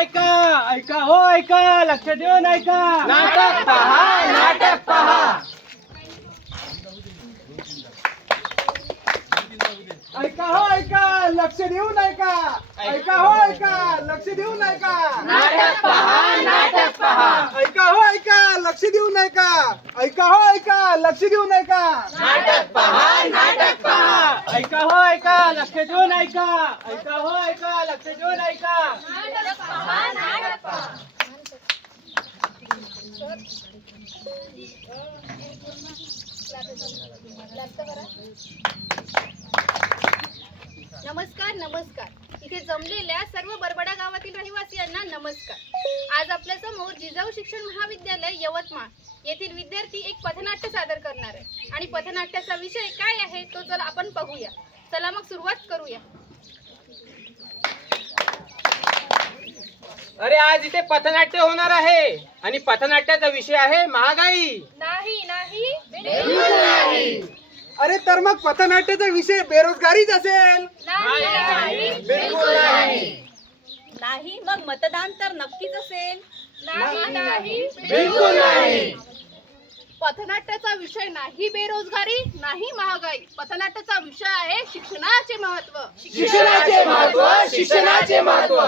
ऐका ऐका हो ऐका लक्ष देऊन ऐका नाटक पहा, नाटक पहा. ऐका हो ऐका लक्ष देऊन ऐका ऐका हो ऐका लक्ष देऊन ऐका नाटक पहा, नाटक पहा. ऐका हो ऐका लक्ष देऊन ऐका ऐका हो ऐका लक्ष देऊन ऐका नाटक पहा, नाटक पहा. ऐका हो ऐका लक्ष देऊन ऐका ऐका हो ऐका लक्ष देऊन ऐका नमस्कार नमस्कार. इथे जमलेल्या सर्व बरबडा गावातील रहिवासियांना नमस्कार. आज आपल्या समोर जिजाऊ शिक्षण महाविद्यालय यवतमाळ येथील विद्यार्थी एक पथनाट्य सादर करणार आहे आणि पथनाट्याचा विषय काय आहे तो चला आपण बघूया. चला मग सुरुवात करूया. अरे आज इथे पथनाट्य होणार आहे आणि पथनाट्याचा विषय आहे महागाई. नाही नाही नाही. अरे तर मग पथनाट्याचा विषय बेरोजगारीच असेल. बिलकुल नाही. नाही मग मतदान तर नक्कीच असेल. नाही बिलकुल नाही. पथनाट्याचा विषय नाही बेरोजगारी नाही महागाई. पथनाट्याचा विषय आहे शिक्षणाचे महत्त्व. शिक्षणाचे महत्व, शिक्षणाचे महत्व.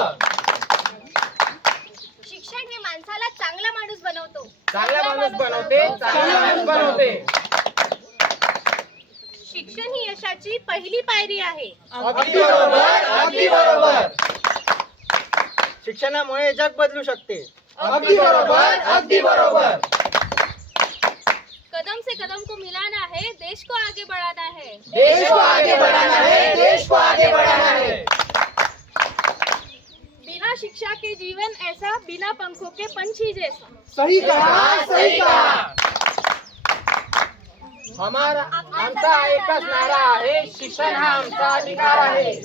शिक्षण हे माणसाला चांगला माणूस बनवतो. चांगला माणूस बनवते, चांगला माणूस बनवते. शिक्षण ही यशाची पहिली पायरी आहे. अगदी बरोबर, अगदी बरोबर. शिक्षणामुळे जग बदलू शकते. अगदी बरोबर, अगदी बरोबर. कदम से कदम को मिलाना है, देश को आगे बढ़ाना है. देश को आगे बढ़ाना है, देश को आगे बढ़ाना है. बिना शिक्षा के जीवन ऐसा, बिना पंखों के पंछी जैसा. सही कहा सही कहा. हमारा आमचा एकच नारा आहे, शिक्षण हा आमचा अधिकार आहे.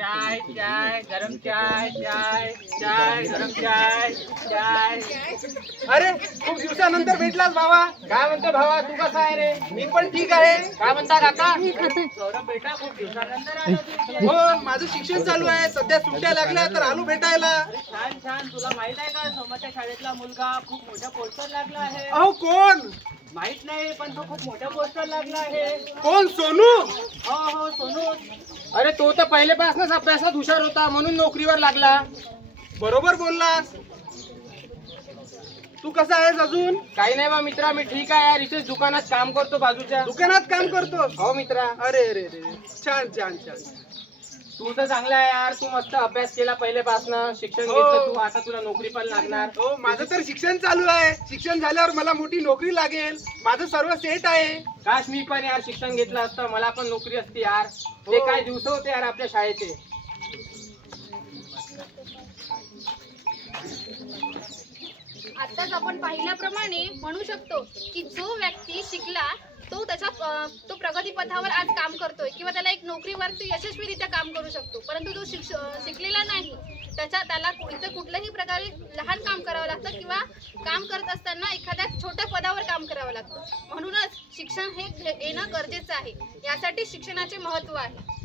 चाय चाय गरम चाय, चाय चाय गरम चाय, चाय. अरे खूप दिवसानंतर भेटलास भावा. काय म्हणतो भावा, तू कसा आहे रे? मी पण ठीक आहे. काय म्हणता काका? सौरभ बेटा खूप दिवसानंतर आला तू. हो माझं शिक्षण चालू आहे. सध्या सुट्ट्या लागल्या तर आलो भेटायला. छान छान. तुला माहित आहे का, सोमाच्या शाळेतला मुलगा खूप मोठ्या पोस्टर लागला आहे. अहो कोण माहित नाही पण तो खूप मोठ्या पोस्टर लागला आहे. कोण सोनू. हो हो सोनू. अरे तो तर पहिलेपासूनच अभ्यासात हुशार होता म्हणून नोकरीवर लागला. बरोबर बोललास. तू कसा आहेस अजून. काही नाही बा मित्रा, मी ठीक आहे यार. इथेच दुकानात काम करतो बाजूच्या. दुकानात काम करतोस. हो मित्रा. अरे अरे अरे छान छान छान. तू तर चांगला आहे यार. तू मस्त अभ्यास केला पहिलेपासून, शिक्षण हो. घेतलं तू. आता तुला नोकरी पण लागणार. हो माझं तर शिक्षण चालू आहे. शिक्षण झाल्यावर मला मोठी नोकरी लागेल. माझं सर्व सेट आहे. काश मी पण यार शिक्षण घेतलं असतं, मला पण नोकरी असती यार. ते हो. काय दिवस होते यार आपल्या शाळेचे. आताच आपण पाहिल्याप्रमाणे म्हणू शकतो की जो व्यक्ती शिकला तो तो प्रगती पथावर आज काम करतोय किंवा त्याला एक नोकरीवर तो यशस्वीरित्या काम करू शकतो. परंतु जो शिकलेला नाही त्याला इथं कुठल्याही प्रकारे लहान काम करावं लागतं किंवा काम करत असताना एखाद्या छोट्या पदावर काम करावं लागतं. म्हणूनच शिक्षण हे येणं गरजेचं आहे. यासाठी शिक्षणाचे महत्त्व आहे.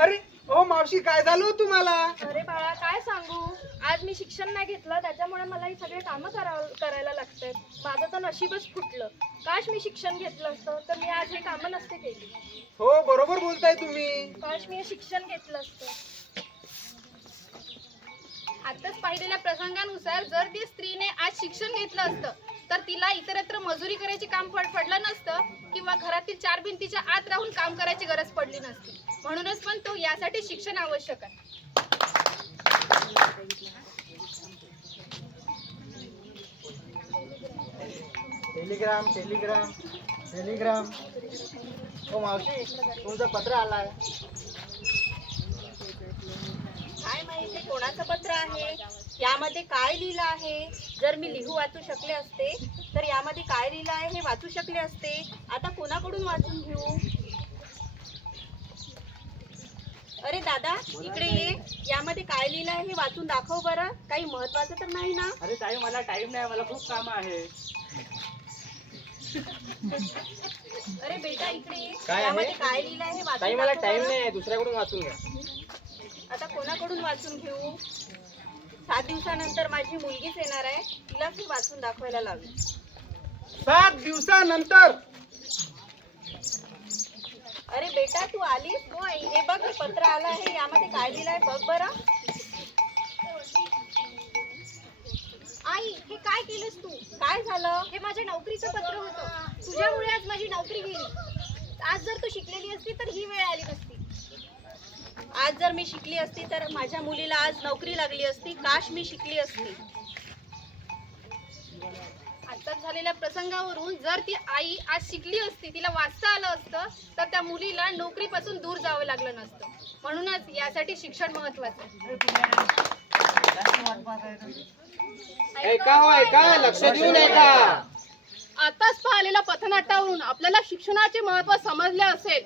अरे हो मावशी काय झालं हो तुम्हाला. अरे बाळा काय सांगू, आज मी शिक्षण नाही घेतलं त्याच्यामुळे मला ही सगळे कामं करायला लागतात. माझं तर नशीबच फुटलं. काश मी शिक्षण घेतलं असतं तर मी आज हे कामं नसते केली. हो बरोबर बोलताय तुम्ही. काश मी हे शिक्षण घेतलं असतं. आताच पाहिलेल्या प्रसंगानुसार जर ती स्त्रीने आज शिक्षण घेतलं असतं तर तिला इतरत्र मजुरी करायचे काम पडलं नसतं किंवा घरातील चार भिंतीच्या आत राहून काम करायची गरज पडली नसती. म्हणूनच पण तो यासाठी शिक्षण आवश्यक आहे. Telegram Telegram Telegram. हो मावशी, तुमचं पत्र आलाय. काय माहिती कोणाचं पत्र आहे, यामध्ये काय लिहिलं आहे. जर मी लिहू वाचू शकले असते तर यामध्ये काय लिहिलं आहे हे वाचू शकले असते. आता कोणाकडून वाचून घेऊ. अरे दादा इकडे ये. यामध्ये काय लिहिलं आहे हे वाचून दाखव बरं. काही महत्वाचं तर नाही ना? अरे ताई मला टाइम नाही, मला खूप काम आहे. अरे बेटा इकडे ये. काय आहे? यामध्ये काय लिहिलं आहे हे ताई वाचून मला दाखव टाइम बरं. नाही, दुसऱ्याकडून वाचून घ्या. आता कोणाकडून वाचून घेऊ? 7 दिवसानंतर माझी मुलगीच येणार आहे. तिलाच मी वाचून दाखवायला लावली. 7 दिवसानंतर. अरे बेटा तू आलीस? हे बघ हे पत्र आलं आहे. यामध्ये काय लिहिलं आहे बघ बरं. आई, हे काय केलंस तू? काय झालं? हे माझ्या नोकरीचं पत्र होतं. तुझ्यामुळे आज माझी नोकरी गेली. आज जर तू शिकलेली असती तर ही वेळ आली नसती. आज जर मी शिकली असती तर माझ्या मुलीला आज नोकरी लागली असती. काश मी शिकली असती. आताच झालेल्या प्रसंगावरून जर ती आई आज शिकली असती, तिला वाचता आलं असतं, तर त्या मुलीला नोकरीपासून दूर जावं लागलं नसतं. म्हणूनच यासाठी शिक्षण महत्वाचं आहे. ऐका हो ऐका, लक्ष देऊन ऐका. आताच पाहिलेल्या पथनाट्यावरून आपल्याला शिक्षणाचे महत्त्व समजले असेल.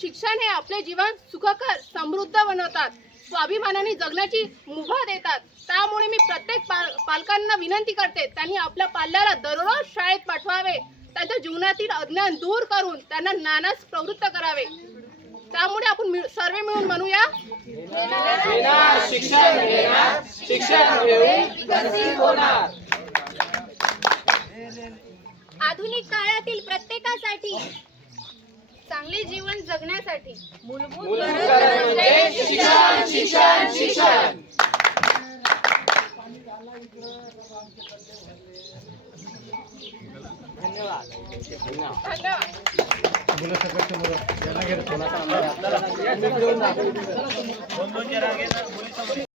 शिक्षण हे आपले जीवन सुखकर समृद्ध बनवतात, स्वाभिमानाने जगण्याची मुभा देतात. त्यामुळे मी प्रत्येक पालकांना विनंती करते, त्यांनी आपल्या पाल्याला दररोज शाळेत पाठवावे. त्यांच्या जीवनातील अज्ञान दूर करून त्यांना ज्ञानास प्रवृत्त करावे. त्यामुळे आपण सर्व मिळून म्हणूया, घेणार शिक्षण, घेणार शिक्षण घेऊन विकसित होणार. आधुनिक काळातील प्रत्येकासाठी चांगले जीवन जगण्यासाठी मूलभूत गरज म्हणजे शिक्षण शिक्षण शिक्षण. धन्यवाद.